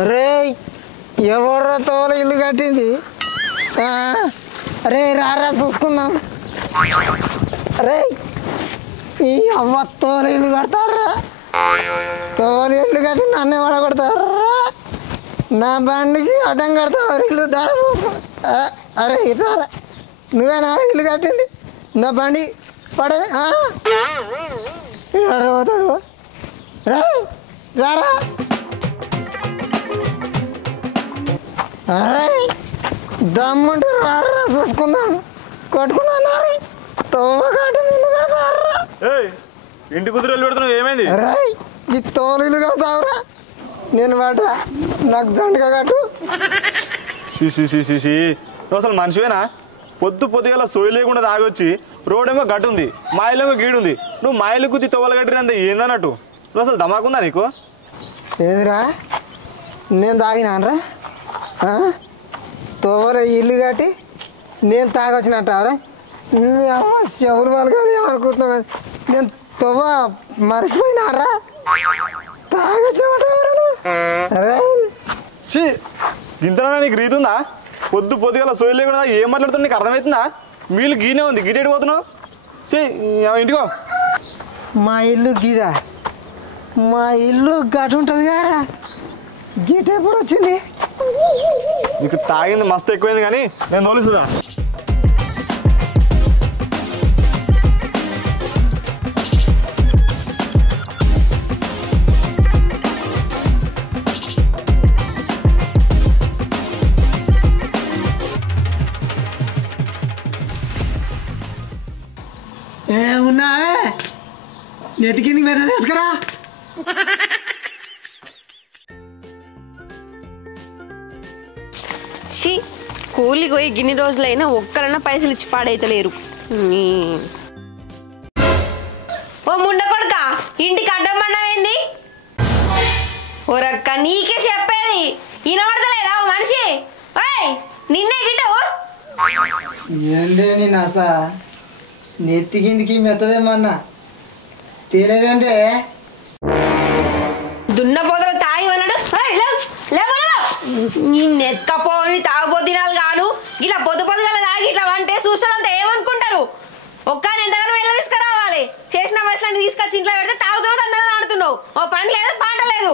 అరే ఎవరు తోల ఇల్లు కట్టింది? అరే రారా చూసుకుందాం. అరే ఈ అవ్వ తోల ఇల్లు కడతారా? తోల ఇల్లు కట్టి నన్ను వాడ కొడతారా? నా బండికి అడ్డం కడతావు ఇల్లు దాడ చూసుకో. అరే ఇట్లా నువ్వేనా ఇల్లు కట్టింది? నా బండి పడే పోతాడు. రారా అరే దమ్ముంటే రారా చూసుకుందాం. కొట్టుకున్నా తోవ కట్టింది ఇల్లు కడతారా? ఇంటి కుదురు పెడుతున్నావు, ఏమైంది? అరే ఈ తోలు ఇల్లు కడతావురా? నేను వాట నాకు దండగా కట్టు. నువ్వు అసలు మనిషివేనా? పొద్దుగల సోయి లేకుండా తాగొచ్చి రోడేమో గట్టుంది, మా ఇల్లేమో గీడుంది. నువ్వు మా ఇల్లు గుద్ది తవ్వలు కట్టినంత ఏందన్నట్టు? నువ్వు అసలు దమాకుందా నీకు? ఏదిరా నేను తాగినానరా? తోవల ఇల్లు కట్టి నేను తాగొచ్చినట్టారా? చెవులు వాళ్ళకి ఏమనుకుంటున్నావు? నేను తవ్వ మర్చిపోయినారా? తాగొచ్చినట్టు ఇంతనా నీకు రీతుందా? పొద్దుగల సోయి లేకుండా ఏం మాట్లాడుతున్నా నీకు అర్థమవుతుందా? వీళ్ళు గీనే ఉంది, గీటేటి పోతున్నావు? ఇంటికో. మా ఇల్లు గీదా? మా ఇల్లు గటు ఉంటుంది కదా, గీట ఎప్పుడు వచ్చింది? నీకు తాగింది మస్తు ఎక్కువైంది కానీ నేను తోలిస్తుందా? ఏమున్నా నెతికింది మీద తీసుకురా. కూలికి పోయి గిన్ని రోజులైనా ఒక్కరన్నా పైసలు ఇచ్చి పాడైతలేరు. ఓ ముండ కొడుక, ఇంటికి అడ్డం పడ్డావేంది? ఓరక్క నీకే చెప్పేది వినబడతలేదా మనిషి? నిన్నే గిట్టవు ఏందే నేను అస నెత్తికిందికి మెత్తదేమన్నా తెలియదంటే దున్న పోతలు తాగి అన్నాడు. నెత్కపోని తాగుబోదినాలు కాను ఇలా పొద్దుగల తాగి ఇట్లా వంటే చూసినంతా ఏమనుకుంటారు? ఒక్కని ఎంతగానో వెళ్ళ తీసుకురావాలి. చేసిన వయసులన్నీ తీసుకొచ్చి ఇంట్లో పెడితే తాగుతున్నావు, అందరం ఆడుతున్నావు. ఓ పని లేదు పాట లేదు.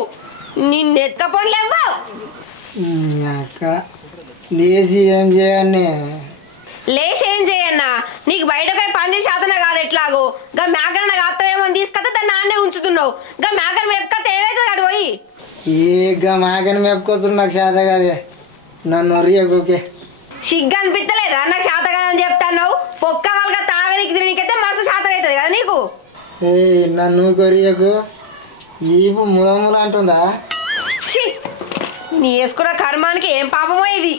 నీ నెత్కపోని లేవా? అక్క లేచి ఏం చేయన్నీ? లేచి ఏం చేయన్నా? నీకు బయటకు పని శాతన కాదు. ఎట్లాగో గా మేకన్న కాస్తావేమో తీసుకొస్తే దాన్ని నాన్నే ఉంచుతున్నావు. గా మేకను మేపుకొస్తే ఏమైతుంది అటు పోయి? ఇక మేకని మేపుకోవచ్చు నాకు చేత కాదే. నన్ను ఒరియకోకే సిగ్గు అనిపిస్తలేదా? నాకు చేత కాదని చెప్తాన్నావు. పొక్క వాళ్ళగా తాగనికి తినకైతే మస్తు శాతం అవుతుంది కదా నీకు. నన్ను కొరియకు ఈపు ములముల అంటుందా? నీ వేసుకున్న కర్మానికి ఏం పాపమో ఇది.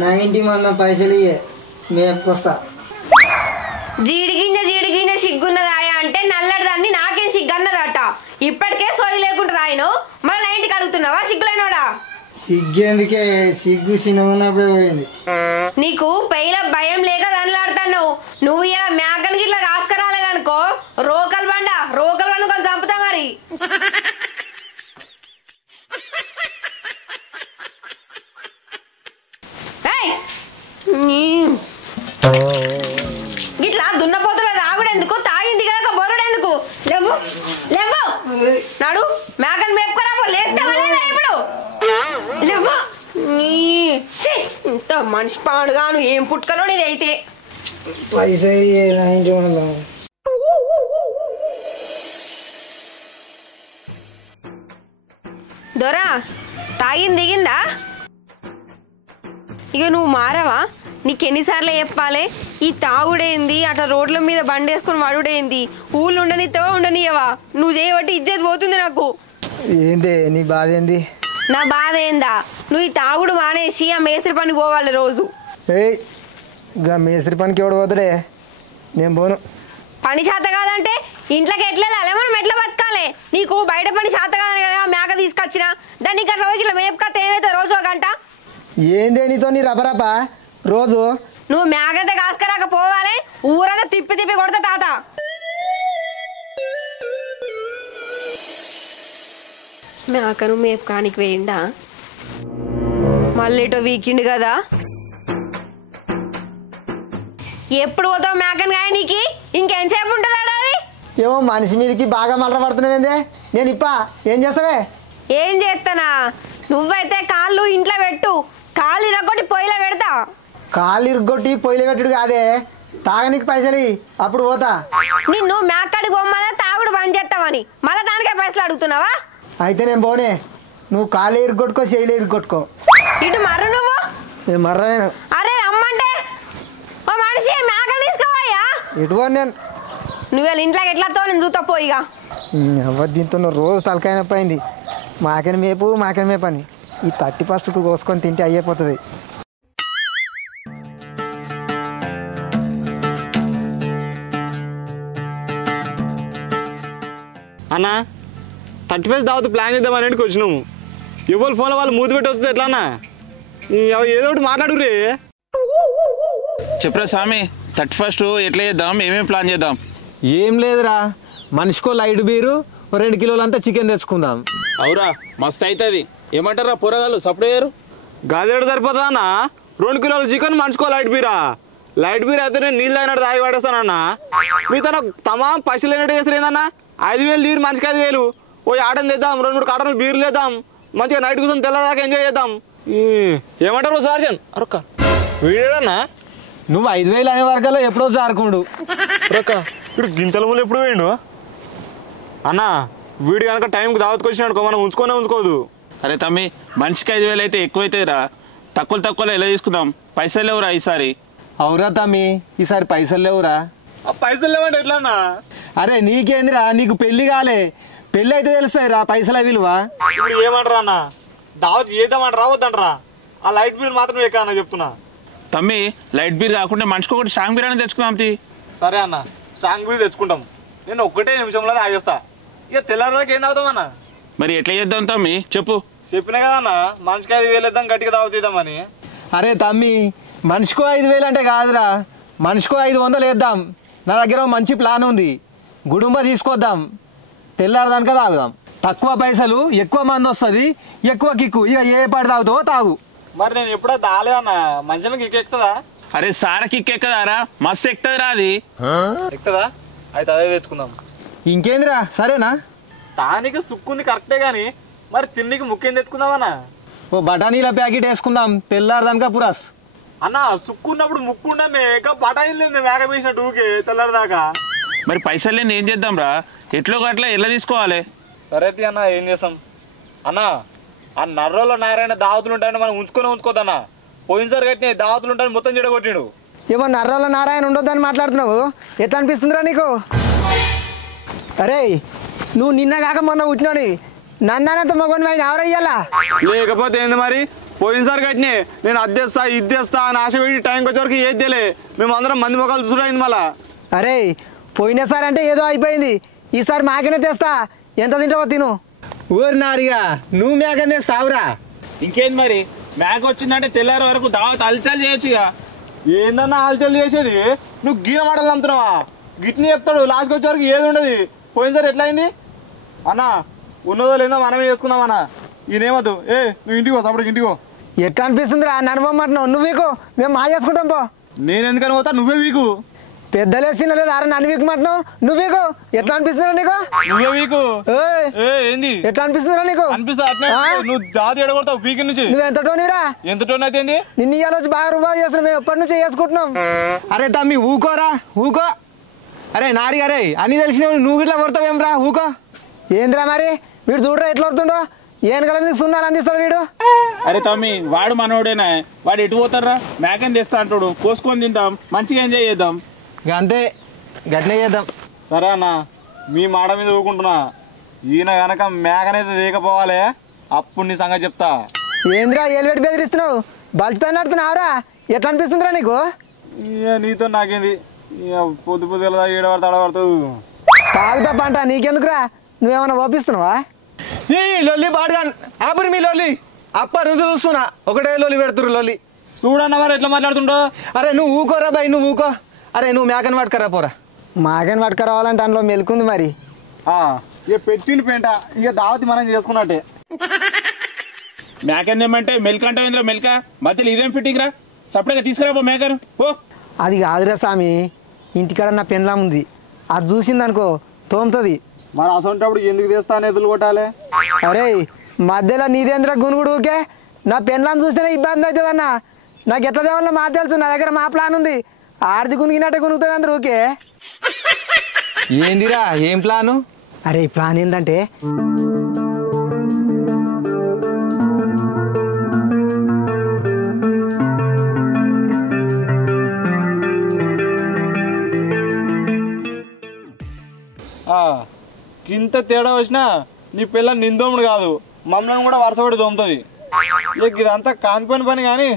90 మంది పైసలు ఇయ్యే మేపుకొస్తా. జీడి గింజ సిగ్గున్నదాయా అంటే నల్లడి దాన్ని నాకేం సిగ్గన్నదట. ఇప్పటికే సోయి లేకుండా ఆయన మన 90 కలుగుతున్నావా? సిగ్గులేనోడా? సిగ్గేందుకే, సిగ్గు చిన్నప్పుడే పోయింది. నీకు పైల భయం లేక దానిలాడుతున్నావు. నువ్వు ఇలా మేకనికి ఇట్లా కాసుకరాలేదనుకో రోకలు బండ కొంచెం చంపుతా మరి. ఇట్లా దున్నపోతుల తాగుడెందుకు? తాగింది కదా బొరుడెందుకు? లేవు లేవు నాడు మేకని మేపుకోరా లేస్తావా ఇప్పుడు? లేవు ఇంత మనిషి పాడుగాను ఏం పుట్టుకలో నీది అయితే. పైసలు దొరా తాగింది దిగిందా? ఇక నువ్వు మారవా? నీకెన్నిసార్లు చెప్పాలి? ఈ తాగుడేంది, అట్లా రోడ్ల మీద బండి వేసుకుని వాడుడేంది? ఊళ్ళు ఉండనిస్తావా ఉండనియవా? నువ్వు చేయబట్టి ఇజ్జత్ పోతుంది నాకు. ఏంటి నీ బాధ ఏంది? నా బాధ ఏందా? నువ్వు ఈ తాగుడు మానేసి ఆ మేస్త్రి పనికి పోవాలి రోజు. ఇక మేస్త్రి పనికి ఎవడు పోతాడే? నేను పోను. పని చేత కాదంటే ఇంట్లోకి ఎట్లా వెళ్ళాలి? మనం ఎట్లా బతకాలి? నీకు బయట పని చేత కాదని కదా మేక తీసుకొచ్చిన దాన్ని ఇక్కడ రోజు ఇట్లా మేపుకత్తే ఏమైతే రోజు ఒక గంట? ఏంది నీతో నీ రపరప? రోజు నువ్వు మేకైతే కాసుకరాక పోవాలి, ఊరంతా తిప్పి తిప్పి కొడతా తాత. మేకను మేపుకానికి వేయండా, మళ్ళీ ఇటో వీకిండ్ కదా. ఎప్పుడు పోతావు మేకను కాయ నీకి? ఇంకెంతసేపు ఉంటుంది అది? ఏమో మనిషి మీదకి బాగా మలర పడుతున్నావేందే? నేను ఏం చేస్తావే? ఏం చేస్తానా? నువ్వైతే కాళ్ళు ఇంట్లో పెట్టు, కాళ్ళు ఇరగొట్టి పొయ్యిలో పెడతా. కాళ్ళు ఇరుగొట్టి పొయ్యిలో పెట్టుడు కాదే, తాగనీకి పైసలు అప్పుడు పోతా. నిన్ను మేకడికి పోమ్మనే తాగుడు బంద్ చేస్తామని మళ్ళీ దానికే పైసలు అడుగుతున్నావా? అయితే నేను పోనే, నువ్వు కాళ్ళు ఇరుగొట్టుకో, చేయలే ఇరుగొట్టుకో. ఇటు మర్రు నువ్వు. మర్ర నేను. అరే రమ్మంటే ఓ మనిషి మేకలు తీసుకోవయ్యా. ఎటువా నేను? నువ్వు ఇంట్లోకి ఎట్లా నేను చూస్తా పోయిగా. ఎవరు దీంతో రోజు తలకాయ పోయింది. మాకని మేపు అని ఈ 31st కోసుకొని తింటే అయిపోతుంది. అన్నా 31st దావత్ ప్లాన్ చేద్దామని ఇంటికి వచ్చినాము. ఎవరు ఫోన్లో వాళ్ళు మూతి పెట్టి వస్తుంది ఎట్లా అన్నా? ఏదో ఒకటి మాట్లాడురే. చెప్పరా స్వామి, 31st ఎట్లా చేద్దాం, ఏమేమి ప్లాన్ చేద్దాం? ఏం లేదురా, మనిషికో లైట్ బీరు 2 కిలోలంతా చికెన్ తెచ్చుకుందాం. అవురా, మస్తు అవుతుంది. ఏమంటారా పోరగాళ్ళు సప్లయ్యారు? గదేడు సరిపోతుందా అన్న? 2 కిలోల చికెన్ మనిషికో లైట్ బీరా. లైట్ బీర్ అయితే నేను నీళ్ళు అయినట్టు తాగి పడేస్తానన్నా. మీతో తమా పైసలు అయినట్టు చేస్తారు ఏందన్నా? 5,000 తీరు మనిషికి 5,000. ఓ ఆటను తెద్దాం, 2-3 కాటన్లు బీర్లు తెద్దాం, మంచిగా నైట్ కూర్చొని తెల్లదాకా ఎంజాయ్ చేద్దాం. ఏమంటారు సార్షన్? అరొక్క వీడన్నా నువ్వు 5,000 అనే వరకల్లా ఎప్పుడో జారుకుండు. రొక్క వీడు గింతల మూలు ఎప్పుడు వేయండు అన్న? వీడు కనుక టైంకి దావత్కి వచ్చినాడుకో మనం ఉంచుకోదు. అరే తమ్మి, మనిషికి 5,000 అయితే ఎక్కువైతుందిరా. తక్కువలో ఎలా తీసుకుందాం? పైసలు లేవురా ఈసారి. అవురా తమ్మి, ఈసారి పైసలు లేవురా. పైసలు లేవంటే ఎట్లా అన్నా? అరే నీకేందిరా, నీకు పెళ్లి కాలే, పెళ్ళి అయితే తెలుస్తాయి రా పైసల విలువ. ఇప్పుడు ఏమంటారా అన్న? దావత్ చేద్దామంటారా వద్దంటారా? ఆ లైట్ బీర్ మాత్రం ఎక్కన్నా చెప్తున్నా. తమ్మి, లైట్ బీర్ కాకుండా మనిషికి ఒకటి స్ట్రాంగ్ బిర్యానీ తెచ్చుకుందాం. సరే అన్న, స్ట్రాంగ్ బీర్ తెచ్చుకుంటాం. నేను ఒక్కటే నిమిషంలో తాగేస్తా. ఇక తెల్లారదాకా ఏం తాగుతామన్నా? మరి ఎట్లా చేద్దాం తమ్మి చెప్పు. చెప్పినా కదా అన్న, మనిషికి 5,000 వేద్దాం, గట్టిగా తాగుతామని. అరే తమ్మి, మనిషికో 5,000 అంటే కాదురా, మనిషికో 500 వేద్దాం. నా దగ్గర మంచి ప్లాన్ ఉంది. గుడుంబ తీసుకొద్దాం, తెల్లారదానిక తాగుదాం. తక్కువ పైసలు, ఎక్కువ మంది వస్తుంది, ఎక్కువ కిక్కు. ఇక ఏ పాటు తాగుతావో తాగు. మరి నేను ఎప్పుడో దాలే అన్న, మంచిగా కిక్ ఎక్కుతుందా? అరే సారా కిక్ ఎక్కుదారా, మస్తు ఎక్కుతుంది రా అది. ఎక్కుతుందా? అయితే అదే తెచ్చుకుందాం. ఇంకేందిరా, సరేనా? తానికి సుక్కుంది కరెక్టే గాని మరి తిన్నికి ముఖ్యం తెచ్చుకుందామన్నా. ఓ బఠానీల ప్యాకెట్ వేసుకుందాం, తెల్లారదానిక పురాస్. అన్న సుక్కున్నప్పుడు ముక్కుండే బఠానీలు మేక వేసినట్టు ఊకే తెల్లారదాకా. మరి పైసలు లేని ఏం చేద్దాం రా? ఎట్లో గట్లా ఎలా తీసుకోవాలి? సరే అన్న, ఏం చేస్తాం అన్న? ఆ నర్రోలో నారాయణ దావతులు ఉంటాయని మనం ఉంచుకోద్దన్న. పోయినసారి కట్టిన దావతులు ఉంటాయని మొత్తం చెడగొట్టిండు. ఏమో నర్రాల నారాయణ ఉండొద్దని మాట్లాడుతున్నావు, ఎట్లా అనిపిస్తుందిరా నీకు? అరే నువ్వు నిన్న కాక మొన్న పుట్టినోని, నన్నంత మగని వాడిని ఎవరయ్యాలా? లేకపోతే ఏంది మరి? పోయినసారి కట్టినే నేను అద్దెస్తా ఇద్దేస్తా అని ఆశ పెట్టి టైంకి వచ్చేవరకు ఏది తెలియే. మేము అందరం మంది మొక్కలు చూసుడైంది మళ్ళా. అరే పోయినసారి అంటే ఏదో అయిపోయింది, ఈసారి మాకనే తెస్తా, ఎంత తింటావో తిను. ఊరి నారిగా నువ్వు మేకనే తెస్తావురా. ఇంకేంది మరి, మేక వచ్చిందంటే తెల్లారి వరకు దావత్ అల్చాలు చేయొచ్చు. ఇక ఏందన్నా హల్చల్ చేసేది? నువ్వు గీన మాటలు నమ్ముతున్నావా? గిట్ని చెప్తాడు, లాస్ట్కి వచ్చే వరకు ఏది ఉండదు. పోయినసారి ఎట్లా అయింది అన్న? ఉన్నదో లేదో మనమే చేసుకుందాం అన్న. ఈయనేమద్దు, నువ్వు ఇంటికో, సపడికి ఇంటికో. ఎట్లా అనిపిస్తుందిరా నన్ను పొమ్మంటున్నావు? నువ్వు వీకు, మేము మా చేసుకుంటాం పో. నేను ఎందుకని పోతా, నువ్వే వీకు. పెద్దలేసిన లేదు అరే, నన్ను వీకమంటున్నావు, నువ్వు వీకు. ఎట్లా అనిపిస్తుందిరా నీకు? నువ్వే వీకు. ఏంది ఎట్లా అనిపిస్తుందిరా నీకు? అనిపిస్తా అట్నే. నువ్వు దాది ఎడగొడతావు పీకి నుంచి. నువ్వు ఎంత టోనిరా? ఎంత టోన్ అయితే నిన్న ఇవాళ వచ్చి బాగా రూపాయలు చేస్తున్నావు, మేము ఎప్పటి నుంచి చేసుకుంటున్నాం. అరే తమ్మి ఊకోరా, ఊకో. అరే నారి, అరే అన్ని తెలిసినవి నువ్వు ఇట్లా కొడతావేం రా, ఊకో. ఏంద్రా మరి వీడు చూడరా ఎట్లా కొడుతుండో, ఏనుగల మీద సున్నాను అందిస్తాడు వీడు. అరే తమ్మి, వాడు మనోడేనా? వాడు ఎటు పోతారా? మేకని తెస్తా అంటాడు, కోసుకొని తిందాం, మంచిగా ఎంజాయ్ చేద్దాం. అంతే, గట్లే చేద్దాం. సరే అన్న, మీ మాట మీద ఊకుంటున్నా. ఈయన గనక మేకనైతే తీయకపోవాలి, అప్పుడు నీ సంగతి చెప్తా. ఏంద్రా ఏలువేటి బెదిరిస్తున్నావు? బలిచితాన్ని ఆడుతున్నావురా, ఎట్లా అనిపిస్తుందిరా నీకు? నీతో నాకేంది? పొద్దు పొద్దుగా ఏడబడతా ఆడబడతావు. తాగుతా పంట నీకెందుకురా, నువ్వేమన్నా ఓపిస్తున్నావా? లొల్లి పాడుగా ఆపురి మీ లొల్లి, అప్పటి నుంచి చూస్తున్నా ఒకటే లొల్లి పెడుతురు లొల్లి. చూడన్న మరి ఎట్లా మాట్లాడుతుండో. అరే నువ్వు ఊకోరా బాయ్, నువ్వు ఊకో. అరే నువ్వు మేకని పట్టుకరా పోరా. మాకేం పట్టుకురావాలంటే అందులో మెలుకుంది మరి. ఇక పెట్టిండి పెంట, ఇక దావతి మనం చేసుకున్నట్టే. మేకని తెమ్మంటే మెల్క అంటే ఇందులో మెల్క మధ్యలో ఇదేం ఫిట్టింగ్ రా. సపరేట్గా తీసుకురాబో మేకను. ఓ అది కాదురా స్వామి, ఇంటికాడ నా పెన్లాం ఉంది, అది చూసిందనుకో తోముతుంది. మరి అసొంటప్పుడు ఎందుకు తెస్తా ఎదులు కొట్టాలి? అరే మధ్యలో నీదేంద్ర గునుగుడు ఊకే, నా పెన్లాం చూస్తేనే ఇబ్బంది అవుతుంది అన్న. నాకు ఎట్లా దేవాలో మా తెలుసు, నా దగ్గర మా ప్లాన్ ఉంది. ఆడిది గునిగినట్టే గునుగుతావు అందరు ఊకే. ఏందిరా ఏం ప్లాను? అరే ప్లాన్ ఏంటంటే ఇంత తేడా వచ్చినా నీ పిల్ల నిందోముడు కాదు, మమ్మల్ని కూడా వరుసపడి దోముతుంది. ఇక ఇదంతా కానిపోయిన పని కానీ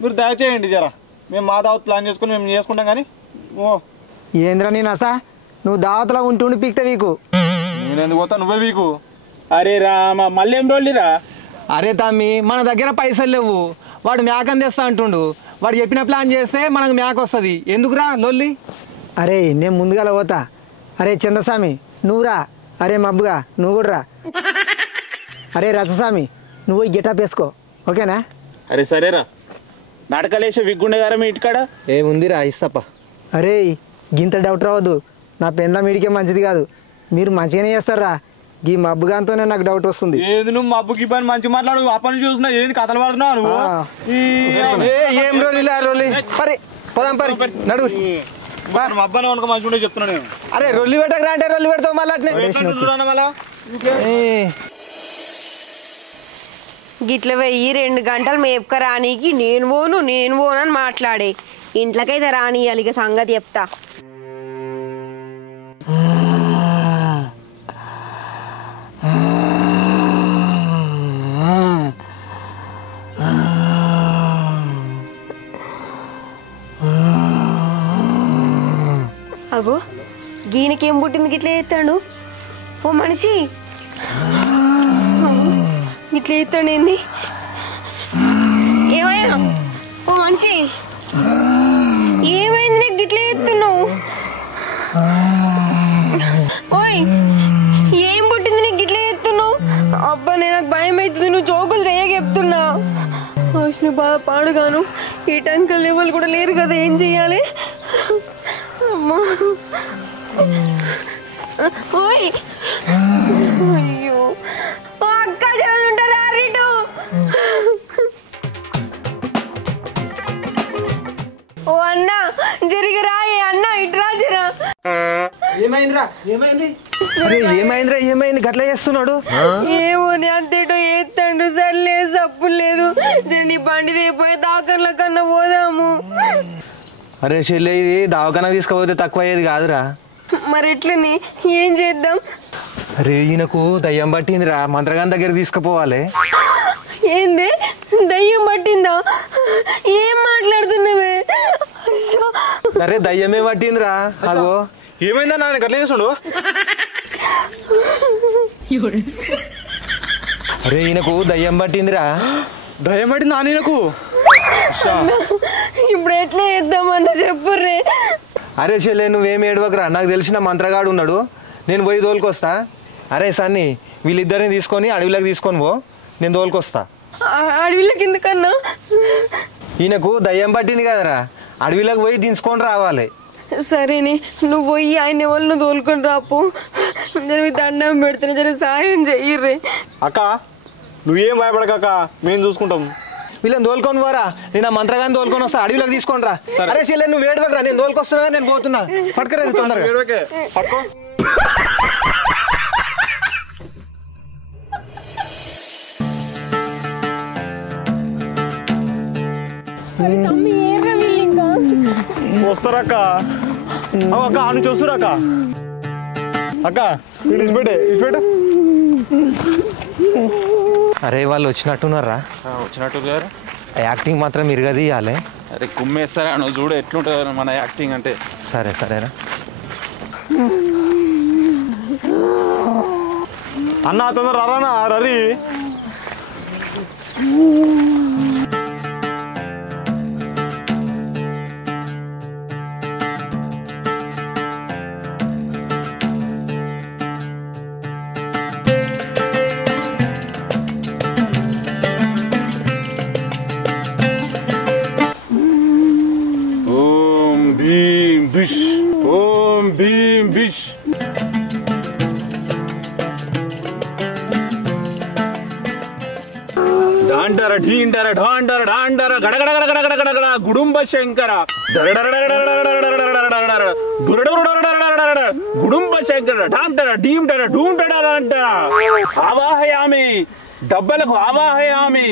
మీరు దయచేయండి జరా. మేము మా దావత్ ప్లాన్ చేసుకుని మేము చేసుకుంటాం కానీ. ఓ ఏంద్రా నేను అసా, నువ్వు దావతలో ఉండి పీక్తా వీకు. నేను ఎందుకు పోతా, నువ్వే వీకు. అరే రామ మళ్ళీ ఏం రోల్లిరా. అరే తమ్మి మన దగ్గర పైసలు లేవు, వాడు మేకని తెస్తా అంటుండు. వాడు చెప్పిన ప్లాన్ చేస్తే మనకు మేక వస్తుంది. ఎందుకురా లొల్లి? అరే నేను ముందుగా పోతా. అరే చంద్రస్వామి నువ్వురా. అరే మబ్బుగా నువ్వు కూడా రా. అరే రసస్వామి నువ్వు గెటప్ వేసుకో, ఓకేనా? అరే సరేరా. నాటకాలేసే విగ్గుండే గారా మీ ఇంటికాడ? ఏముందిరా ఇస్తప్ప. అరే గింత డౌట్ రావద్దు, నా పెన్ల మీడికే మంచిది కాదు. మీరు మంచిగానే చేస్తారా, ఈ మబ్బుగాంతోనే నాకు డౌట్ వస్తుంది. ఏది నువ్వు మబ్బుకి పని మంచి మాట్లాడు, ఆ పని చూసినా ఏంది కథలు పడుతున్నావు నువ్వు? ఏం రోలిలా రోలి పరి పోదాం పరి నడుగు. మబ్బని అనుకో మంచి ఉండే చెప్తున్నాను నేను. అరే రొల్లి పెట్టకరా అంటే రొల్లి పెడతావు మళ్ళీ అట్నే. మళ్ళా గిట్ల వెయ్యి 2 గంటలు మేపుక రానీకి నేను పోను అని మాట్లాడే. ఇంట్లోకైతే రానియాలి, ఇక సంగతి చెప్తా. అగో గీనకేం పుట్టింది గిట్లా చేస్తాడు? ఓ మనిషి గిట్లా చేస్తాడు ఏంది? ఏమయ్యా ఓ మనిషి, ఏమైంది నీకు గిట్లా చేస్తున్నావు? ఓయ్ ఏం పుట్టింది నీకు గిట్లా చేస్తున్నావు? అబ్బా నేను నాకు భయం అవుతుంది, నువ్వు జోకులు చేయక చెప్తున్నా. హాస్ని బాగా పాడుగాను, ఈ టంకల్ లెవెల్ కూడా లేరు కదా, ఏం చెయ్యాలి? అమ్మా ఓయ్ అయ్యో అక్క చదువుంటారా రీటు? ఓ అన్న జరిగి రాయే అన్న, ఇటు రా జరా. ఏమైందిరా ఏమైంది? అరే ఏమైందిరా ఏమైంది గట్ల చేస్తున్నాడు? ఏమో అంతేటో ఏత్తాడు, సర్లే సప్పు లేదు. నీ బండి తీపోయి దాకర్ల కన్నా పోదాము. అరే చెల్లె ఇది దవాఖానా తీసుకుపోతే తక్కువ అయ్యేది కాదురా. మరి ఎట్లని ఏం చేద్దాం? అరే ఈయనకు దయ్యం పట్టిందిరా, మంత్రగాని దగ్గర తీసుకుపోవాలి. ఏంది దయ్యం పట్టిందా? ఏం మాట్లాడుతున్నావే? అరే దయ్యమే పట్టిందిరా. అగో ఏమైందన్నా గట్ల చేస్తుండు? అరే ఈయనకు దయ్యం పట్టిందిరా. దయ్యం పట్టింది నాన్నకు? ఇప్పుడు ఎట్లా చేద్దామన్నా చెప్పుర్రే. అరే చెల్లె నువ్వేం ఏడవకరా, నాకు తెలిసిన మంత్రగాడు ఉన్నాడు, నేను పోయి తోలుకొస్తా. అరే సన్ని వీళ్ళిద్దరిని తీసుకొని అడవిలోకి తీసుకొని పో, నేను తోలుకొస్తా. అడవిలోకి ఎందుకన్నా? ఈయనకు దయ్యం పట్టింది కదరా, అడవిలోకి పోయి దించుకొని రావాలి. సరేనే నువ్వు పోయి ఆయన ఎవరిని తోలుకొని రాపు. జర మీ దండం పెడుతున్నా, జర సాయం చెయ్యర్రే. అక్క నువ్వేం భయపడక, మేము చూసుకుంటాం. వీళ్ళని తోలుకొని పోరా, నేను ఆ మంత్రగాన్ని తోలుకొని వస్తా, అడవిలోకి తీసుకొని రా. అరే చెల్లె నువ్వు ఏడవకరా, నేను తోలుకొస్తున్నా, నేను పోతున్నా. పట్టుకురా తొందరగా. పట్టుకో. వస్తారక్క. అక్క ఆ నుంచి వస్తురా అక్క. అక్క ఇడిచిపెట్టే ఇడిచిపెట్టు. అరే వాళ్ళు వచ్చినట్టున్నారా? వచ్చినట్టు గారు యాక్టింగ్ మాత్రం ఇరగది ఇవ్వాలి. అరే కుమ్మేస్తారా నువ్వు చూడు ఎట్లుంటుంది మన యాక్టింగ్ అంటే. సరే సరేరా. అన్న తొందర రానా రరి. డాండర ఢీండర ఢాండర డాండర గడగడగడగడగడగడ గుడుంబ శంకర గుడుంబ శంకర డాండర ఢీండర ఢూండర అంటర ఆవాహయామి డబ్బలకు ఆవాహయామి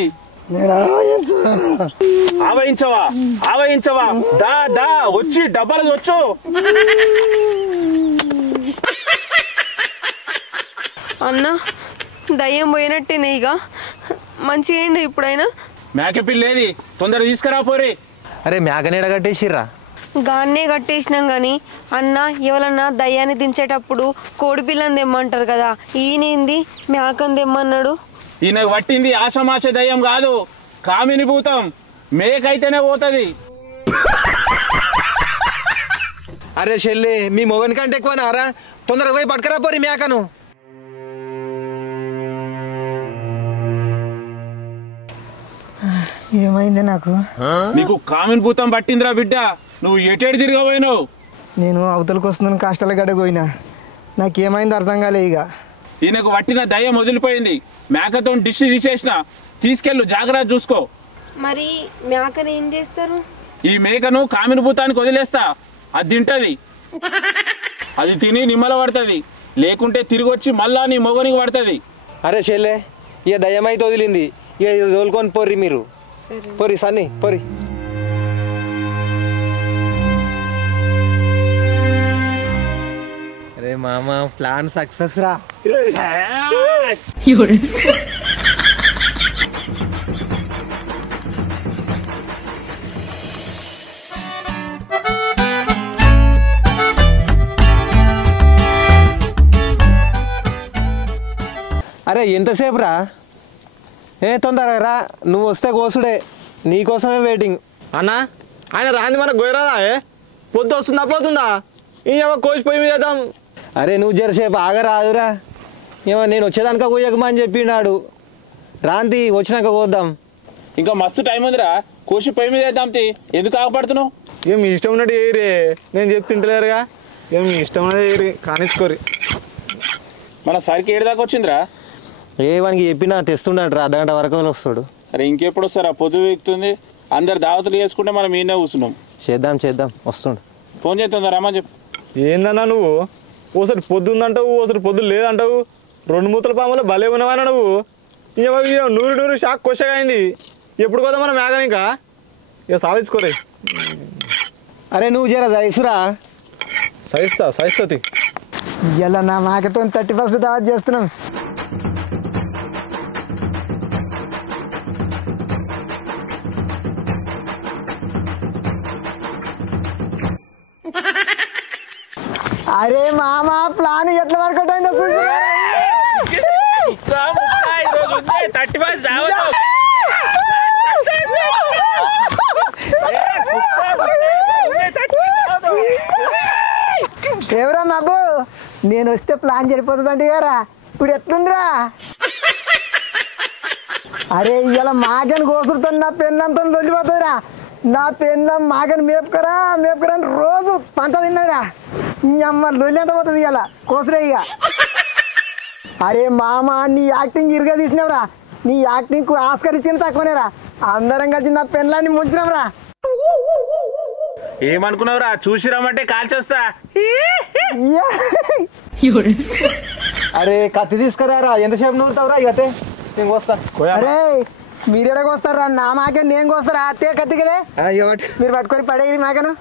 ఆవహించవా ఆవహించవా దా దా వచ్చి డబ్బలకు వచ్చు అన్నా దయ్యం పోయినట్టేనే ఇక మంచిగా ఏంటి ఇప్పుడైనా మేకపిల్లేది తొందర తీసుకురా పోరి అరే మేకనీడ కట్టేసిర్రా గాన్నే కట్టేసినాం కానీ అన్న ఎవరన్నా దయ్యాన్ని దించేటప్పుడు కోడి పిల్లని తెమ్మంటారు కదా ఈయనేంది మేకని తెమ్మన్నాడు ఈయనకు పట్టింది ఆషమాష దయ్యం కాదు కామిని భూతం మేకైతేనే పోతుంది అరే చెల్లి మీ మొగని కంటే ఎక్కువ నారా తొందరగా పోయి పట్టుకరా పోరి మేకను ఏమైంది నాకు? నీకు కామిని భూతం పట్టిందిరా బిడ్డ నువ్వు ఎటేడు తిరగబోయినావు నేను అవతలకు వస్తున్నాను కష్టాల గడ్డ పోయినా నాకేమైంది అర్థం కాలే ఇక ఈయనకు పట్టిన దయ్యం వదిలిపోయింది మేకతో డిష్ తీసేసిన తీసుకెళ్ళు జాగ్రత్త చూసుకో మరి మేకని ఏం చేస్తారు ఈ మేకను కామిని భూతానికి వదిలేస్తా అది తింటది అది తిని నిమ్మల పడుతుంది లేకుంటే తిరిగి వచ్చి మళ్ళా నీ మొగనికి పడుతుంది అరే చెల్లె ఇక దయ్యమైతే వదిలింది ఇక ఇది తోలుకొని పోర్రి మీరు పోరి సన్ని పోరి అరే మామ ప్లాన్ సక్సెస్ రా అరే ఎంతసేపు రా ఏ తొందరగా రా నువ్వు వస్తే కోసుడే నీకోసమే వెయిటింగ్ అన్న ఆయన రాంది మనకు గొయ్యరాదా పొద్దు వస్తుందా పోతుందా ఏమో కోసిపోయి మీద వేద్దాం. అరే నువ్వు జరసేపు ఆగరాదురా ఏమో నేను వచ్చేదానిక కోయకమా అని చెప్పిండాడు రాంతి వచ్చినాక కోద్దాం ఇంకా మస్తు టైం ఉందిరా కోసి పొయ్యి మీద వేద్దాం ఎందుకు ఆగపడుతున్నావు ఏం మీ ఇష్టం ఉన్నట్టు చేయరే నేను చెప్తే తింటలేరుగా ఏం మీ ఇష్టం ఉన్నది చేయరి కానిచ్చుకోరి మన సరికి ఏడు దాకా వచ్చిందిరా ఏ వానికి చెప్పినా తెస్తుండట రా అర్ధగంట వరకు వస్తాడు అరే ఇంకెప్పుడు వస్తారా పొద్దు ఎక్కుతుంది అందరు దావతులు చేసుకుంటే మనం ఈయనే కూర్చున్నాం చేద్దాం వస్తుండు ఫోన్ చేస్తుందా రమ్మని చెప్పు ఏందన్నా నువ్వు ఓసారి పొద్దు ఉందంటావు ఓసారి పొద్దు లేదంటావు 2 మూతల పాములు భలే ఉన్నవానా నువ్వు ఇక నూరు షాక్ కొషగా అయింది ఎప్పుడు కదా మనం మేఘన ఇంకా ఇక సాధించుకోరే అరే నువ్వు జర దయసురా సహిస్తుంది ఇలా నా మాకతో 31st దావత్ చేస్తున్నాం అరే మామ ప్లాన్ ఎట్లా వర్కౌట్ అయిందో చూసిరా ఎవరా బాబు నేను వస్తే ప్లాన్ సరిపోతుంది అంటే గారా ఇప్పుడు ఎట్లుందిరా అరే ఇవాళ మాకని కోసుడుతాను నా పెన్నంతా లొల్లిపోతుందిరా నా పెన్ను మాకని మేపుకరా అని రోజు పంట తిన్నదిరా అమ్మ లొల్లి ఎంత పోతుంది ఇవాళ కోసరే ఇక అరే మామ నీ యాక్టింగ్ ఇరుగా తీసినావురా నీ యాక్టింగ్ ఆస్కర్ ఇచ్చిన తక్కువనేరా అందరం కలిసి నా పెన్లాన్ని ముంచినాంరా ఏమనుకున్నావురా చూసి రమ్మంటే కాల్చొస్తా అరే కత్తి తీసుకురారా ఎంతసేపు నూరుతావురా ఇక నేను వస్తాను అరే మీరేడకి వస్తారా నా మాకే నేను కోస్తారా అత్తే కత్తి కదే మీరు పట్టుకొని పడేది మాకను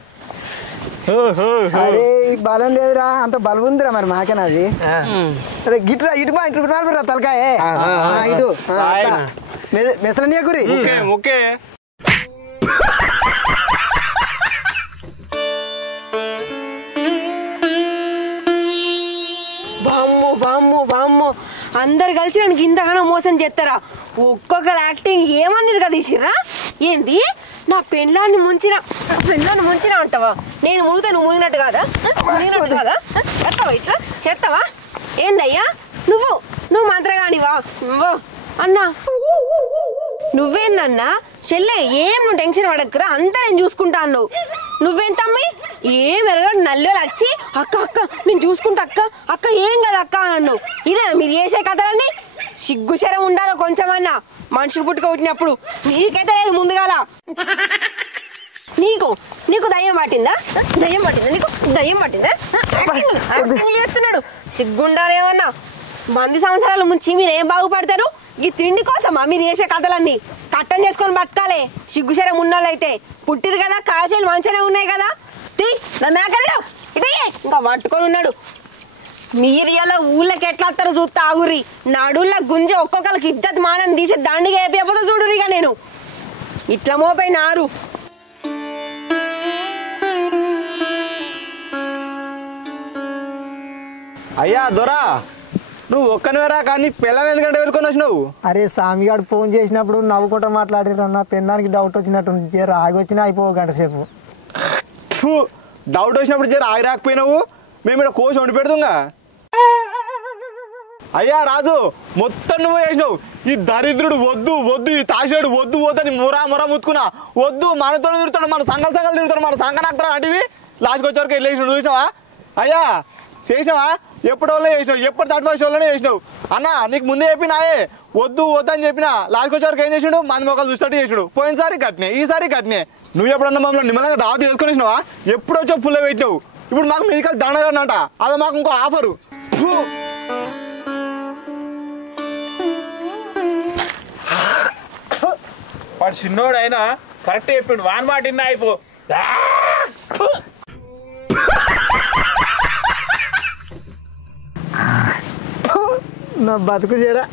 అరే బలం లేదురా అంత బలం ఉందిరా మరి మాకన అది అరే గిట్రా ఇటు మారిపోరా తలకాయ ఇటు మెసలనియా గురి ఓకే వామ్మో అందరు కలిసి నన్ను ఇంతగానో మోసం చేస్తారా ఒక్కొక్కరు యాక్టింగ్ ఏమన్నారు కదా తీసిర్రా ఏంది నా పెళ్ళాన్ని ముంచిన అంటావా నేను మునిగితే నువ్వు మునిగినట్టు కాదా చేస్తావా ఇట్లా చేస్తావా ఏందయ్యా నువ్వు మంత్రగానివా అన్నా నువ్వేందన్నా చెల్లె ఏం నువ్వు టెన్షన్ పడకురా అంతా నేను చూసుకుంటా అన్నావు నువ్వేం తమ్మి ఏం ఎరగడు నల్లోలు వచ్చి అక్క నేను చూసుకుంటా అక్క ఏం కదా అక్క అని అన్నావు ఇదేనా మీరు చేసే కథలన్నీ సిగ్గుశరం ఉండాలి కొంచెమన్నా మనిషి పుట్టుక పుట్టినప్పుడు. నీకైతే లేదు ముందుగాల. నీకు నీకు దయ్యం పట్టిందా? దయ్యం పట్టిందా నీకు? దయ్యం పట్టిందా? యాక్టింగ్లు చేస్తున్నాడు. సిగ్గుండాలేమన్నా. మంది సంవత్సరాల ముంచి మీరు ఏం బాగుపడతారు? ఈ తిండి కోసమా మీరు చేసే కథలన్నీ? కట్టం చేసుకొని బతకాలే. సిగ్గుశరం ఉన్నోళ్ళైతే పుట్టిరు కదా, కాసేలు మంచిగానే ఉన్నాయి కదా. నా మేకరాడు ఇటే ఇంకా పట్టుకొని ఉన్నాడు. మీరు ఇలా ఊళ్ళకి ఎట్లా వస్తారో చూస్తా ఆగుర్రి. నడుళ్ళ గుంజ ఒక్కొక్కరికి ఇద్దరు మానని తీసి దండిగా వేపిపోతే చూడురిగా. నేను ఇట్లా మోపై నారు. అయ్యా దొరా, నువ్వు ఒక్కనివేరా కానీ పిల్లని ఎందుకంటే వెళ్ళుకొని వచ్చినావు? అరే సామిగాడు ఫోన్ చేసినప్పుడు నవ్వుకుంటూ మాట్లాడిరన్న పెన్నానికి డౌట్ వచ్చినట్టుంది. జర ఆగి వచ్చినా అయిపో గంట సేపు. డౌట్ వచ్చినప్పుడు జర ఆగి రాకపోయినావు. మేము ఇక్కడ కోసి వండి పెడుతుంగా. అయ్యా రాజు, మొత్తం నువ్వు చేసినావు. ఈ దరిద్రుడు వద్దు వద్దు, ఈ తాషాడు వద్దు వద్దు అని మొర ముత్తుకున్నా. వద్దు మనతో తిరుగుతాడు, మన సంఘాలు తిరుగుతాడు, మన సంఘ నాకుతాడు అంటివి. లాస్ట్కి వచ్చేవరకు వెళ్ళి చూసినావా? అయ్యా చేసినావా? ఎప్పటి వల్ల చేసినావు, ఎప్పటి 30 वर्ष వల్లనే చేసినావు. అన్న నీకు ముందే చెప్పినాయే వద్దు వద్దు అని చెప్పినా. లాస్ట్కి వచ్చేవరకు ఏం చేసినాడు? మంది మొక్కలు చూసినట్టు చేసినాడు. పోయినసారి కట్టినే, ఈసారి కట్టినే. నువ్వు ఎప్పుడన్నా మమ్మల్ని నిమ్మలంగా దావతి చేసుకొని వచ్చినావా? ఎప్పుడు వచ్చావు పుల్ల పెట్టినావు. ఇప్పుడు మాకు మీదికల్ దండగానంట, అది మాకు ఇంకో ఆఫరు. వాడు చిన్నోడు అయినా కరెక్ట్ చెప్పిండు. వాన్ మాట అయిపో. నా బతుకు చేయడా.